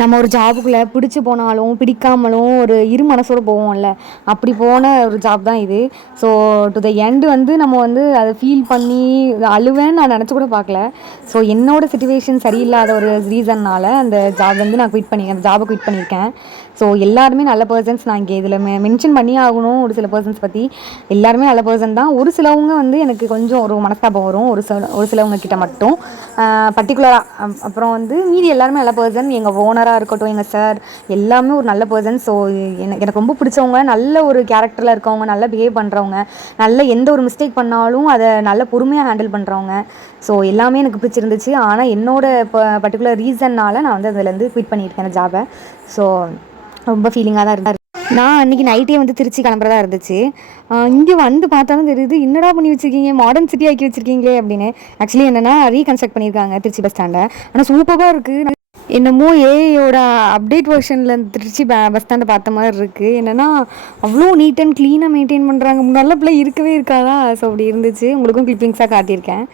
நம்ம ஒரு ஜாபுக்குள்ளே பிடிச்சி போனாலும் பிடிக்காமலும் ஒரு இரு மனசோடு போவோம்ல, அப்படி போன ஒரு ஜாப் தான் இது. ஸோ டு த எண்டு வந்து நம்ம வந்து அதை ஃபீல் பண்ணி அழுவேன்னு நான் நினச்சி கூட பார்க்கல. ஸோ என்னோடய சிச்சுவேஷன் சரியில்லாத ஒரு ரீசன்னால் அந்த ஜாப் வந்து நான் அந்த ஜாபை குவிட் பண்ணியிருக்கேன். ஸோ எல்லாருமே நல்ல பர்சன்ஸ். நான் இங்கே இதில் மென்ஷன் பண்ணி ஆகணும் ஒரு சில பர்சன்ஸ் பற்றி. எல்லாருமே நல்ல பர்சன் தான். ஒரு சிலவங்க வந்து எனக்கு கொஞ்சம் ஒரு மனஸ்தாபம் வரும் ஒரு சிலவங்க கிட்ட மட்டும் பர்டிகுலராக. அப்புறம் வந்து மீதி எல்லாருமே நல்ல பர்சன். எங்கள் ஓனராக இருக்கட்டும், எங்கள் சார் எல்லாமே ஒரு நல்ல பர்சன். ஸோ எனக்கு ரொம்ப பிடிச்சவங்க, நல்ல ஒரு கேரக்டரில் இருக்கவங்க, நல்லா பிஹேவ் பண்ணுறவங்க, நல்ல எந்த ஒரு மிஸ்டேக் பண்ணாலும் அதை நல்ல பொறுமையாக ஹேண்டில் பண்ணுறவங்க. ஸோ எல்லாமே எனக்கு பிடிச்சிருந்துச்சு. ஆனால் என்னோடய பர்டிகுலர் ரீசன்னால் நான் வந்து அதுலேருந்து குவிட் பண்ணியிருக்கேன் அந்த ஜாபை. ஸோ ரொம்ப ஃபீலிங்காக தான் இருந்தார். நான் அன்றைக்கி நைட்டே வந்து திருச்சி கிளம்புறதா இருந்துச்சு. இங்கே வந்து பார்த்தா தான் தெரியுது, என்னடா பண்ணி வச்சுருக்கீங்க, மாடர்ன் சிட்டி ஆக்கி வச்சுருக்கீங்களே அப்படின்னு. ஆக்சுவலி என்னென்னா ரீகன்ஸ்ட்ரக்ட் பண்ணியிருக்காங்க திருச்சி பஸ் ஸ்டாண்டை. ஆனால் சூப்பராக இருக்குது. என்னமோ ஏஐயோட அப்டேட் வெர்ஷனில் திருச்சி பஸ் ஸ்டாண்டை பார்த்த மாதிரி இருக்குது. என்னென்னா அவ்வளோ நீட் அண்ட் க்ளீனாக மெயின்டைன் பண்ணுறாங்க. முன்னாடிலாம் இப்படிலாம் இருக்கவே இருக்காதா. ஸோ அப்படி இருந்துச்சு. உங்களுக்கும் கிளிப்பிங்ஸாக காட்டியிருக்கேன்.